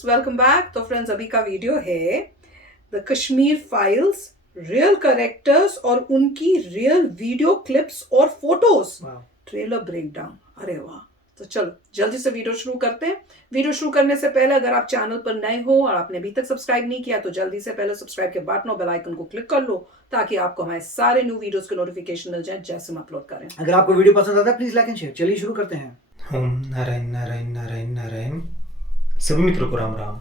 Friends, welcome back. तो friends, अभी का वीडियो है the Kashmir files, real characters और उनकी रियल वीडियो क्लिप्स और फोटोज, ट्रेलर ब्रेकडाउन। अरे वाह! तो चलो जल्दी से वीडियो शुरू करते हैं। वीडियो शुरू करने से पहले अगर आप चैनल पर नए हो और आपने अभी तक सब्सक्राइब नहीं किया तो जल्दी से पहले सब्सक्राइब के बटन और बेल आइकन को क्लिक कर लो ताकि आपको हमारे सारे न्यू वीडियोस के नोटिफिकेशन मिल जाए जैसे हम अपलोड करें। अगर आपको वीडियो पसंद आता है प्लीज लाइक एंड शेयर। चलिए शुरू करते हैं। ओम नारायण नारायण नारायण नारायण। सभी मित्रों को राम राम।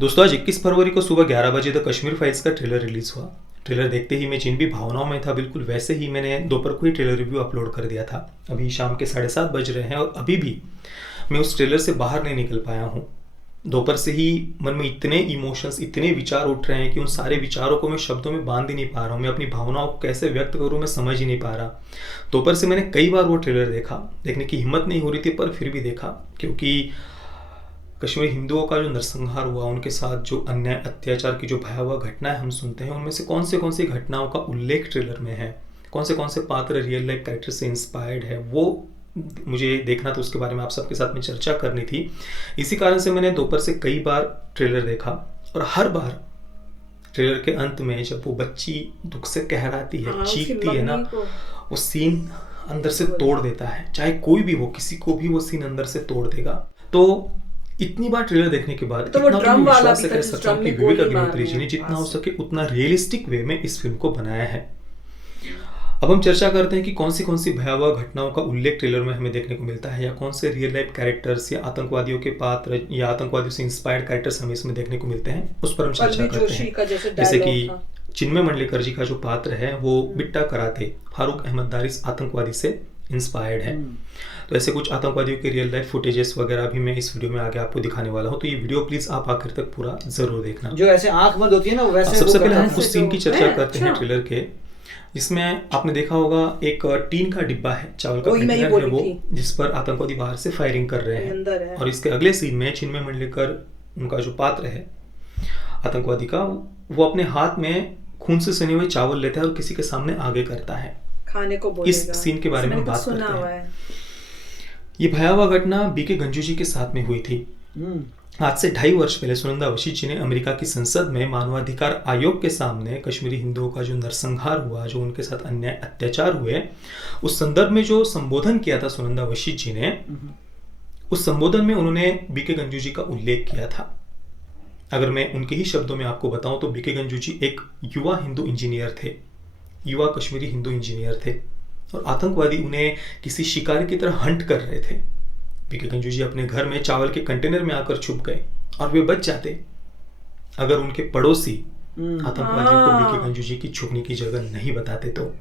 दोस्तों, आज 21 फरवरी को सुबह 11 बजे द कश्मीर फाइल्स का ट्रेलर रिलीज हुआ। ट्रेलर देखते ही मैं जिन भी भावनाओं में था बिल्कुल वैसे ही मैंने दोपहर को ही ट्रेलर रिव्यू अपलोड कर दिया था। अभी शाम के 7:30 बज रहे हैं और अभी भी मैं उस ट्रेलर से बाहर नहीं निकल पाया हूँ। दोपहर से ही मन में इतने इमोशंस, इतने विचार उठ रहे हैं कि उन सारे विचारों को मैं शब्दों में बांध ही नहीं पा रहा हूँ। मैं अपनी भावनाओं को कैसे व्यक्त करूँ मैं समझ ही नहीं पा रहा। दोपहर से मैंने कई बार वो ट्रेलर देखा, देखने की हिम्मत नहीं हो रही थी पर फिर भी देखा, क्योंकि कश्मीर हिंदुओं का जो नरसंहार हुआ, उनके साथ जो अन्याय अत्याचार की जो भयावह घटनाएं हम सुनते हैं उनमें से कौन सी घटनाओं का उल्लेख ट्रेलर में है, कौन से पात्र रियल लाइफ कैरेक्टर से इंस्पायर्ड है, वो मुझे देखना था। उसके बारे में आप सबके साथ में चर्चा करनी थी। इसी कारण से मैंने दोपहर से कई बार ट्रेलर देखा और हर बार ट्रेलर के अंत में जब वो बच्ची दुख से कहराती है, चीखती है ना, वो सीन अंदर से तोड़ देता है। चाहे कोई भी हो, किसी को भी वो सीन अंदर से तोड़ देगा। तो इतनी बार ट्रेलर देखने के बाद तो इतना तो विश्वास से कह सकता हूं कि विवेक अग्निहोत्री जी ने जितना हो सके उतना रियलिस्टिक वे में इस फिल्म को बनाया है। अब हम चर्चा करते हैं कि कौन सी भयावह घटनाओं का उल्लेख ट्रेलर में हमें देखने को मिलता है, या कौन से रियल लाइफ कैरेक्टर्स या आतंकवादियों के पात्र या आतंकवादियों से इंस्पायर्ड कैरेक्टर्स हमें इसमें देखने को मिलते हैं। उस पर हम चर्चा करते हैं। जैसे कि चिन्मय मंडलेकर जी का जो पात्र है वो बिट्टा कराते फारूक अहमद दारिस आतंकवादी से इंस्पायर्ड है। तो ऐसे कुछ आतंकवादियों के रियल लाइफ फुटेजेस वगैरह भी मैं इस वीडियो में आगे आपको दिखाने वाला हूँ। तो ये वीडियो प्लीज आप आखिर तक पूरा जरूर देखना। जो ऐसे आंख बंद होती है ना वैसे। सबसे पहले हम उस सीन की चर्चा करते हैं ट्रेलर के, जिसमें आपने देखा होगा एक टीन का डिब्बा है, चावल का कंटेनर है वो, जिस पर आतंकवादी बाहर से फायरिंग कर रहे हैं। और इसके अगले सीन में चिन्मय मंडलेकर, उनका जो पात्र है आतंकवादी का, वो अपने हाथ में खून से सने हुए चावल लेता है और किसी के सामने आगे करता है, खाने को बोलेगा। इस सीन के बारे में बात करते हैं। ये भयावह घटना बीके गंजू जी के साथ में हुई थी। आज से 2.5 वर्ष पहले सुनंदा वशिष्ठ जी ने अमेरिका की संसद में मानवाधिकार आयोग के सामने कश्मीरी हिंदुओं का जो नरसंहार हुआ, जो उनके साथ अन्याय अत्याचार हुए, उस संदर्भ में जो संबोधन किया था सुनंदा वशिष्ठ जी ने, उस संबोधन में उन्होंने बीके गंजू जी का उल्लेख किया था। अगर मैं उनके ही शब्दों में आपको बताऊं तो बीके गंजू जी एक युवा हिंदू इंजीनियर थे, युवा कश्मीरी हिंदू इंजीनियर थे, और आतंकवादी उन्हें किसी शिकारी की तरह हंट कर रहे थे। बीके गंजू जी अपने घर में चावल के कंटेनर में आकर छुप गए और वे बच जाते अगर उनके पड़ोसी आतंकवादियों को बीके गंजू जी की छुपने की जगह नहीं बताते। तो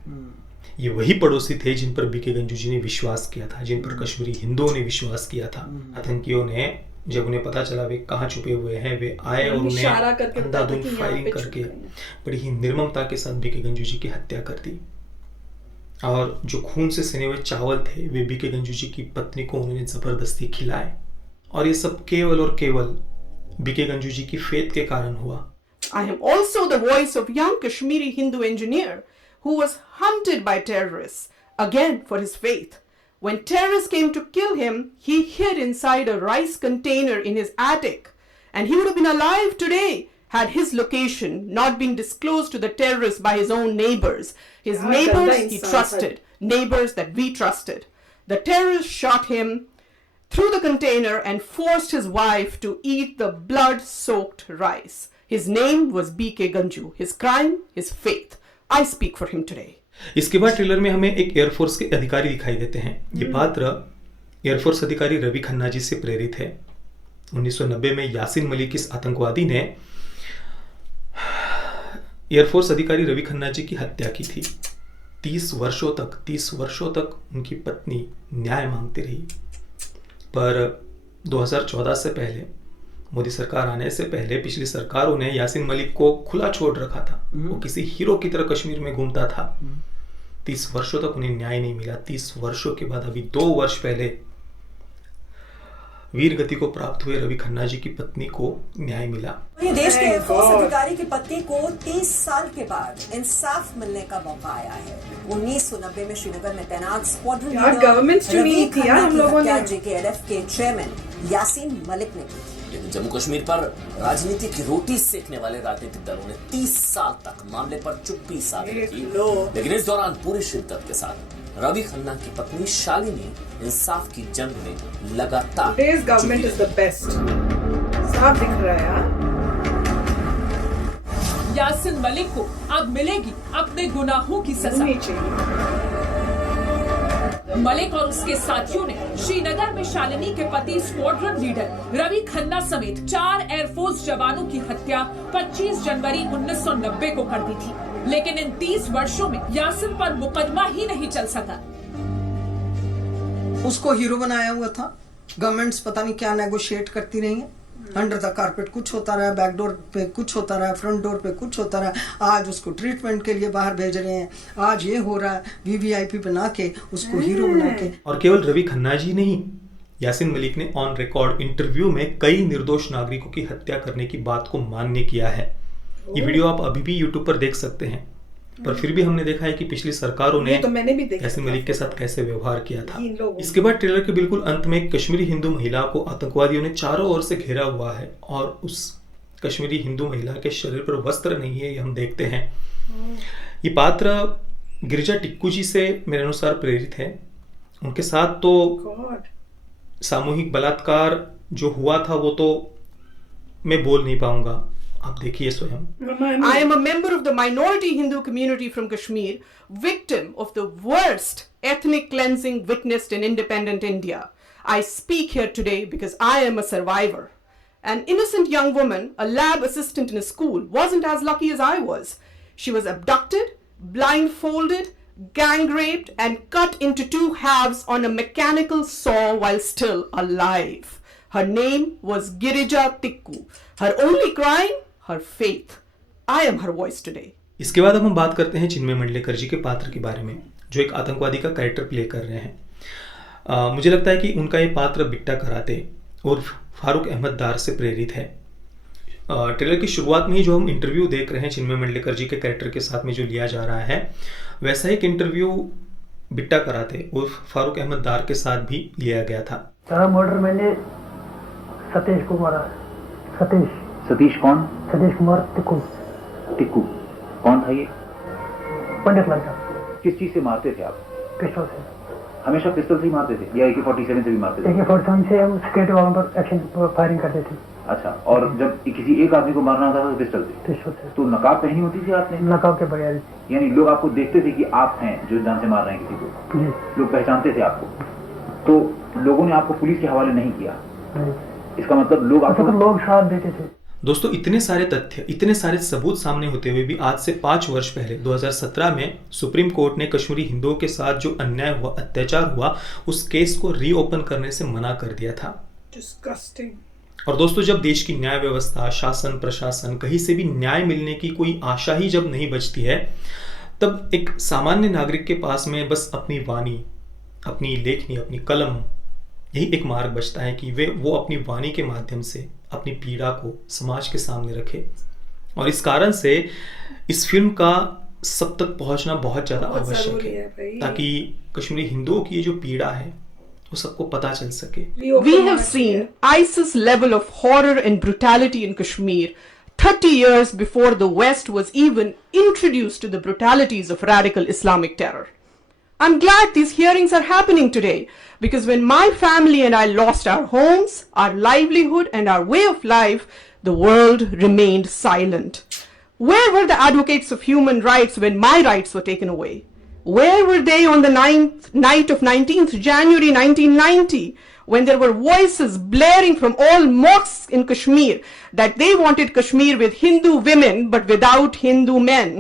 ये वही पड़ोसी थे जिन पर बीके गंजू जी ने विश्वास किया था, जिन पर कश्मीरी हिंदुओं ने विश्वास किया था। आतंकियों ने जब उन्हें पता चला वे कहाँ छुपे हुए हैं, वे आए और उन्हें अंधाधुंध फायरिंग करके बड़ी ही निर्ममता के साथ बीके गंजू जी की हत्या कर दी। और जो खून से सने हुए चावल थे वे बीके गंजू जी की पत्नी को उन्होंने जबरदस्ती खिलाए, और ये सब केवल और केवल बीके गंजू जी की फेथ के कारण हुआ। I am also the voice of young Kashmiri Hindu engineer who was hunted by terrorists, again for his faith. When terrorists came to kill him, he hid inside a rice container in his attic, and he would have been alive today had his location not been disclosed to the terrorists by his own neighbors. His neighbors he trusted, neighbors that we trusted. The terrorists shot him through the container and forced his wife to eat the blood-soaked rice. His name was B.K. Ganju. His crime, his faith. I speak for him today. इसके बाद trailer में हमें एक air force के अधिकारी दिखाई देते हैं। ये पात्र एयरफोर्स अधिकारी रवि खन्ना जी से प्रेरित है। 1990 में यासीन मलिक इस आतंकवादी ने एयरफोर्स अधिकारी रवि खन्ना जी की हत्या की थी। 30 वर्षों तक उनकी पत्नी न्याय मांगती रही, पर 2014 से पहले, मोदी सरकार आने से पहले, पिछली सरकारों ने यासीन मलिक को खुला छोड़ रखा था। वो किसी हीरो की तरह कश्मीर में घूमता था। 30 वर्षों तक उन्हें न्याय नहीं मिला। 30 वर्षों के बाद अभी 2 वर्ष पहले वीर गति को प्राप्त हुए रवि खन्ना जी की पत्नी को न्याय मिला। देश के एयरफोर्स अधिकारी की पत्नी को 30 साल के बाद इंसाफ मिलने का मौका आया है। 1990 में श्रीनगर में तैनात स्क्वाड्रन गवर्नमेंट जेकेएलएफ के चेयरमैन यासीन मलिक ने की। जम्मू कश्मीर पर राजनीति की रोटी सेकने वाले राजनीतिक दलों ने 30 साल तक मामले पर चुप्पी साधी रखी, लेकिन इस दौरान पूरी शिद्दत के साथ रवि खन्ना की पत्नी शालिनी इंसाफ की जंग में लगातार गवर्नमेंट इज द बेस्ट। साफ दिख रहा है यार। यासिन मलिक को अब मिलेगी अपने गुनाहों की सजा। मलिक और उसके साथियों ने श्रीनगर में शालिनी के पति स्क्वाड्रन लीडर रवि खन्ना समेत 4 एयरफोर्स जवानों की हत्या 25 जनवरी 1990 को कर दी थी, लेकिन इन 30 वर्षों में यासिन पर मुकदमा ही नहीं चल सका। उसको हीरो बनाया हुआ था, गवर्नमेंट्स पता नहीं क्या नेगोशिएट करती रही है, अंडर द कारपेट कुछ होता रहा, बैकडोर पे कुछ होता रहा, फ्रंट डोर पे कुछ होता रहा। आज उसको ट्रीटमेंट के लिए बाहर भेज रहे हैं, आज ये हो रहा है, वीवीआईपी बना के उसको हीरो बना के। और केवल रवि खन्ना जी नहीं, यासिन मलिक ने ऑन रिकॉर्ड इंटरव्यू में कई निर्दोष नागरिकों की हत्या करने की बात को मान्य किया है। ये वीडियो आप अभी भी यूट्यूब पर देख सकते हैं, पर फिर भी हमने देखा है कि पिछली सरकारों ने यासिन मलिक के साथ कैसे व्यवहार किया था। इसके बाद ट्रेलर के बिल्कुल अंत में एक कश्मीरी हिंदू महिला को आतंकवादियों ने चारों ओर से घेरा हुआ है और उस कश्मीरी हिंदू महिला के शरीर पर वस्त्र नहीं है, ये हम देखते हैं। ये पात्र गिरिजा टिक्कू जी से मेरे अनुसार प्रेरित है। उनके साथ तो सामूहिक बलात्कार जो हुआ था वो तो मैं बोल नहीं पाऊंगा, आप देखिए स्वयं। I am a member of the minority Hindu community from Kashmir, victim of the worst ethnic cleansing witnessed in independent India. I speak here today because I am a survivor. An innocent young woman, a lab assistant in a school, wasn't as lucky as I was. She was abducted, blindfolded, gang raped, and cut into 2 halves on a mechanical saw while still alive. Her name was Girija Tikku. Her only crime? Her faith. I am her voice today. इसके बाद अब हम बात करते हैं चिन्मय मंडलेकर जी के पात्र के बारे में, जो एक आतंकवादी का कैरेक्टर प्ले कर रहे हैं। मुझे लगता है कि उनका ये पात्र बिट्टा कराते और फारूक अहमद दार से प्रेरित है। ट्रेलर की शुरुआत में ही जो हम इंटरव्यू देख रहे हैं चिन्मय मंडलेकर जी के कैरेक्टर के साथ में जो लिया जा रहा है, वैसा एक इंटरव्यू बिट्टा कराते और फारूक अहमद दार के साथ भी लिया गया था। सारा मर्डर मैंने सतीश को मारा। सतीश कौन? सतीश कुमार टिक्कू। टिक्कू कौन था ये? पंडित लड़का। किस चीज से मारते थे आप? पिस्टल से। हमेशा पिस्टल से ही मारते थे या AK-47 से भी मारते थे? AK-47 से हम सिक्योरिटी वालों पर एक्शन फायरिंग करते थे। अच्छा, और जब किसी एक आदमी को मारना होता था तो पिस्टल से? पिस्टल से। तो नकाब पहनी होती थी आपने? नकाब के बगैर। यानी लोग आपको देखते थे कि आप हैं जो जान से मार रहे हैं किसी को? जी। लोग पहचानते थे आपको, तो लोगों ने आपको पुलिस के हवाले नहीं किया? इसका मतलब लोग आपको लोग साथ देते थे। दोस्तों, इतने सारे तथ्य, इतने सारे सबूत सामने होते हुए भी आज से 5 वर्ष पहले 2017 में सुप्रीम कोर्ट ने कश्मीरी हिंदुओं के साथ जो अन्याय हुआ, अत्याचार हुआ, उस केस को रीओपन करने से मना कर दिया था। Disgusting. और दोस्तों, जब देश की न्याय व्यवस्था, शासन, प्रशासन, कहीं से भी न्याय मिलने की कोई आशा ही जब नहीं बचती है, तब एक सामान्य नागरिक के पास में बस अपनी वाणी, अपनी लेखनी, अपनी कलम, यही एक मार्ग बचता है कि वो अपनी वाणी के माध्यम से अपनी पीड़ा को समाज के सामने रखे। और इस कारण से इस फिल्म का सब तक पहुंचना बहुत ज्यादा आवश्यक है, ताकि कश्मीरी हिंदुओं की जो पीड़ा है वो सबको पता चल सके। We have seen ISIS level of horror and brutality in Kashmir 30 years before the West was even introduced to the brutalities of radical Islamic terror. I'm glad these hearings are happening today, because when my family and I lost our homes, our livelihood and our way of life, the world remained silent. Where were the advocates of human rights when my rights were taken away? Where were they on the night of 19th January 1990, when there were voices blaring from all mosques in Kashmir that they wanted Kashmir with Hindu women but without Hindu men?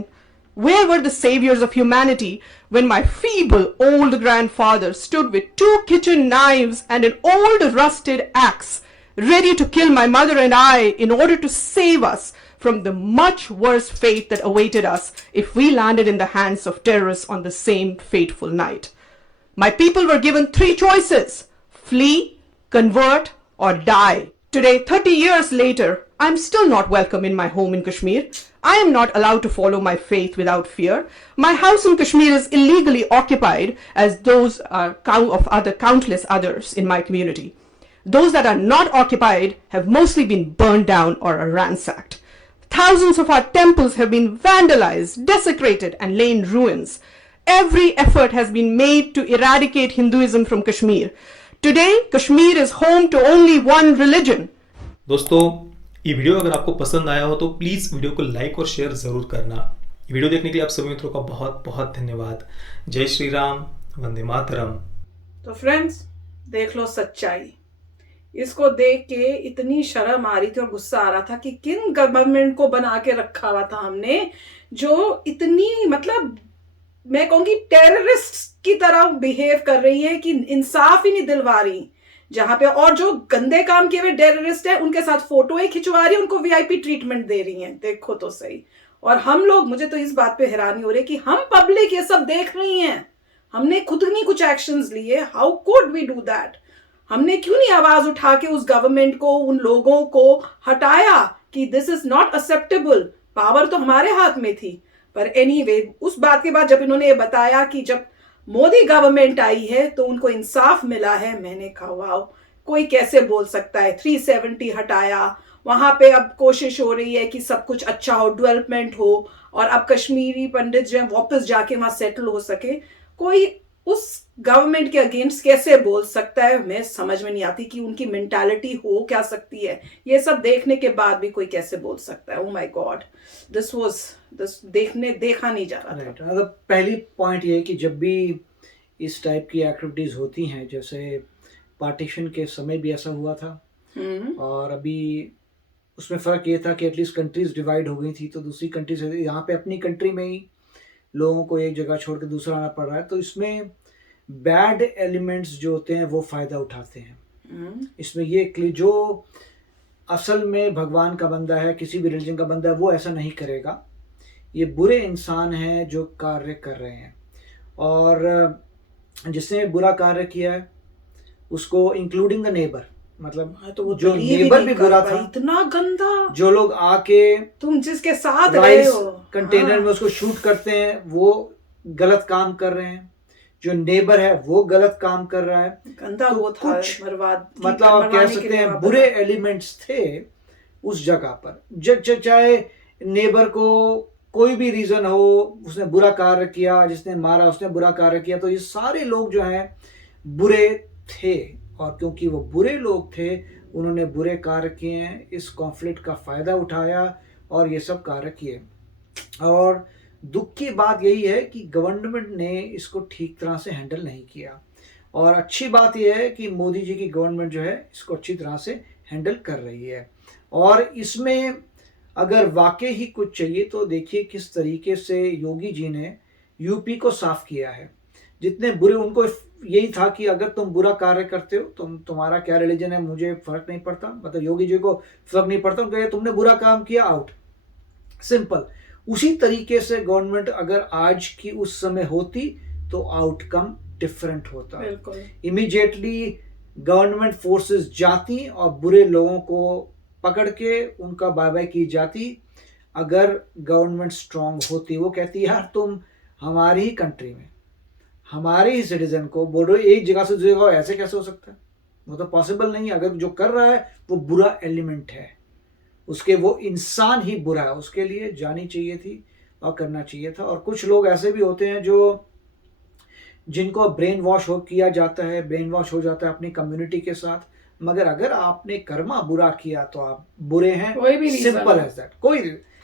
Where were the saviors of humanity when my feeble old grandfather stood with 2 kitchen knives and an old rusted axe, ready to kill my mother and I in order to save us from the much worse fate that awaited us if we landed in the hands of terrorists on the same fateful night? My people were given 3 choices: flee, convert, or die. Today, 30 years later, I'm still not welcome in my home in Kashmir. I am not allowed to follow my faith without fear. My house in Kashmir is illegally occupied, as those of other countless others in my community. Those that are not occupied have mostly been burned down or are ransacked. Thousands of our temples have been vandalized, desecrated, and lain in ruins. Every effort has been made to eradicate Hinduism from Kashmir. Today, Kashmir is home to only one religion. दोस्तों, ये video अगर आपको पसंद आया हो तो please video को like और शेयर ज़रूर करना। वीडियो देखने के लिए आप सभी मित्रों का बहुत बहुत धन्यवाद। जय श्री राम, वंदे मातरम। तो फ्रेंड्स, देख लो सच्चाई। इसको देख के इतनी शर्म आ रही थी और गुस्सा आ रहा था कि किन गवर्नमेंट को बना के रखा हुआ था हमने, जो इतनी मतलब मैं कहूंगी टेररिस्ट की तरह बिहेव कर रही है कि इंसाफ ही नहीं दिलवा रही। जहां पे और जो गंदे काम किए हुए टेररिस्ट है उनके साथ फोटो ही खिंचवा रही है, उनको वीआईपी ट्रीटमेंट दे रही हैं। देखो तो सही। और हम लोग, मुझे तो इस बात पे हैरानी हो रही है कि हम पब्लिक ये सब देख रही हैं, हमने खुद नहीं कुछ एक्शंस लिए। How could we do that? हमने क्यों नहीं आवाज उठा के उस गवर्नमेंट को, उन लोगों को हटाया कि this is not acceptable? Power तो हमारे हाथ में थी। पर एनीवे, उस बात के बाद जब इन्होंने ये बताया कि जब मोदी गवर्नमेंट आई है तो उनको इंसाफ मिला है, मैंने कहा वाओ, कोई कैसे बोल सकता है। 370 हटाया, वहां पे अब कोशिश हो रही है कि सब कुछ अच्छा हो, डेवलपमेंट हो, और अब कश्मीरी पंडित जो है वापस जाके वहां सेटल हो सके। कोई उस गवर्नमेंट के अगेंस्ट कैसे बोल सकता है? मैं समझ में नहीं आती कि उनकी मेंटालिटी हो क्या सकती है। ये सब देखने के बाद भी कोई कैसे बोल सकता है? ओह माय गॉड, दिस देखा नहीं जा रहा था। मतलब पहली पॉइंट ये है कि जब भी इस टाइप की एक्टिविटीज होती हैं, जैसे पार्टीशन के समय भी ऐसा हुआ था, और अभी उसमें फ़र्क ये था कि एटलीस्ट कंट्रीज डिवाइड हो गई थी, तो दूसरी कंट्री से यहाँ पे अपनी कंट्री में ही लोगों को एक जगह छोड़ के दूसरा आना पड़ रहा है। तो इसमें बैड एलिमेंट्स जो होते हैं वो फ़ायदा उठाते हैं। इसमें ये जो असल में भगवान का बंदा है, किसी भी रिलीजन का बंदा है, वो ऐसा नहीं करेगा। ये बुरे इंसान हैं जो कार्य कर रहे हैं, और जिसने बुरा कार्य किया है उसको इंक्लूडिंग द नेबर, मतलब तो वो जो नेबर भी बुरा था, इतना गंदा, जो लोग आके तुम जिसके साथ रहे हो कंटेनर में उसको शूट करते हैं, वो गलत काम कर रहे हैं। जो नेबर है वो गलत काम कर रहा है। गंदा तो वो था, कुछ बर्बाद, मतलब आप कह सकते हैं बुरे एलिमेंट्स थे उस जगह पर। चाहे नेबर को कोई भी रीजन हो, उसने बुरा कार्य किया, जिसने मारा उसने बुरा कार्य किया, तो ये सारे लोग जो हैं बुरे थे, और क्योंकि वो बुरे लोग थे उन्होंने बुरे कार्य किए हैं, इस कॉन्फ्लिक्ट का फ़ायदा उठाया और ये सब कार्य किए। और दुख की बात यही है कि गवर्नमेंट ने इसको ठीक तरह से हैंडल नहीं किया, और अच्छी बात यह है कि मोदी जी की गवर्नमेंट जो है इसको अच्छी तरह से हैंडल कर रही है। और इसमें अगर वाकई ही कुछ चाहिए तो देखिए किस तरीके से योगी जी ने यूपी को साफ किया है। जितने बुरे, उनको यही था कि अगर तुम बुरा कार्य करते हो, तुम्हारा क्या रिलीजन है मुझे फर्क नहीं पड़ता, मतलब योगी जी को फर्क नहीं पड़ता, उनको तुमने बुरा काम किया, आउट, सिंपल। उसी तरीके से गवर्नमेंट अगर आज की उस समय होती तो आउटकम डिफरेंट होता। इमीडिएटली गवर्नमेंट फोर्सेस जाती और बुरे लोगों को पकड़ के उनका बाय बाय की जाती। अगर गवर्नमेंट स्ट्रांग होती, वो कहती यार तुम हमारी ही कंट्री में हमारे ही सिटीजन को बोल रहे हो एक जगह से दूसरी जगह, ऐसे कैसे हो सकता है? वो तो पॉसिबल नहीं है। अगर जो कर रहा है वो बुरा एलिमेंट है, उसके वो इंसान ही बुरा है, उसके लिए जानी चाहिए थी और करना चाहिए था। और कुछ लोग ऐसे भी होते हैं जिनको ब्रेन वॉश किया जाता है, ब्रेन वॉश हो जाता है अपनी कम्युनिटी के साथ। मगर अगर आपने कर्मा बुरा किया तो आप बुरे हैं, सिंपल एज दैट। कोई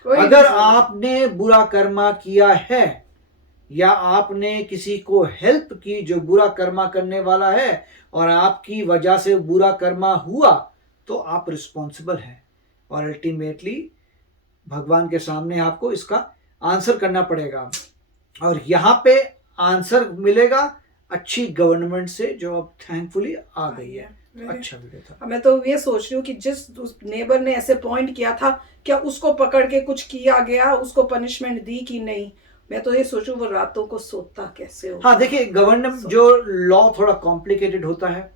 अगर आपने बुरा कर्मा किया है या आपने किसी को हेल्प की जो बुरा कर्मा करने वाला है और आपकी वजह से बुरा कर्मा हुआ, तो आप रिस्पॉन्सिबल हैं, और अल्टीमेटली भगवान के सामने आपको इसका आंसर करना पड़ेगा। और यहाँ पे आंसर मिलेगा अच्छी गवर्नमेंट से, जो अब थैंकफुली आ गई है। अच्छा वीडियो था। मैं तो ये सोच रही हूँ कि जिस नेबर ने ऐसे पॉइंट किया था, क्या उसको पकड़ के कुछ किया गया, उसको पनिशमेंट दी कि नहीं? मैं तो ये सोचूं वो रातों को सोता कैसे हो। हाँ देखिए, गवर्नमेंट जो लॉ थोड़ा कॉम्प्लिकेटेड होता है,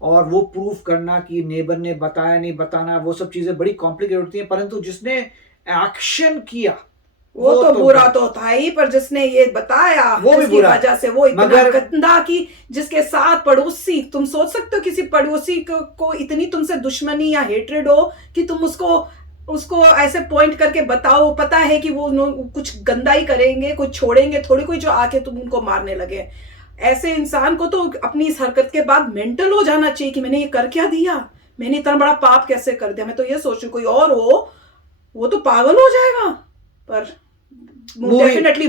और वो प्रूफ करना कि नेबर ने बताया नहीं बताना, वो सब चीजें बड़ी कॉम्प्लिकेटेड होती हैं। परंतु जिसने एक्शन किया वो तो बुरा तो था ही, पर जिसने ये बताया वो भी जिसकी वजह से वो इतना गंदा कि जिसके साथ पड़ोसी, तुम सोच सकते हो किसी पड़ोसी को इतनी तुमसे दुश्मनी या हेट्रेड हो कि तुम उसको ऐसे पॉइंट करके बताओ, पता है कि वो कुछ गंदा ही करेंगे, कुछ छोड़ेंगे थोड़ी, कोई जो आके तुम उनको मारने लगे। ऐसे इंसान को तो अपनी इस हरकत के बाद मेंटल हो जाना चाहिए कि मैंने ये कर क्या दिया, मैंने इतना बड़ा पाप कैसे कर दिया। मैं तो ये सोचू कोई और हो वो तो पागल हो जाएगा। पर डेफिनेटली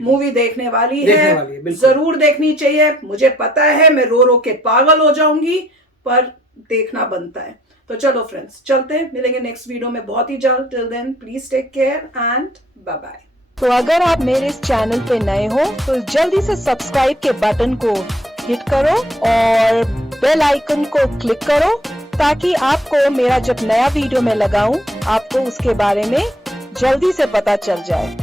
मूवी देखने वाली है, जरूर देखनी चाहिए। मुझे पता है मैं रो रो के पागल हो जाऊंगी, पर देखना बनता है। तो चलो फ्रेंड्स, चलते हैं, मिलेंगे नेक्स्ट वीडियो में बहुत ही जल्द। Till then please take care and bye bye. तो अगर आप मेरे इस चैनल पे नए हो तो जल्दी से सब्सक्राइब के बटन को हिट करो और बेल आइकन को क्लिक करो, ताकि आपको मेरा जब नया वीडियो मैं लगाऊं आपको उसके बारे में जल्दी से पता चल जाए।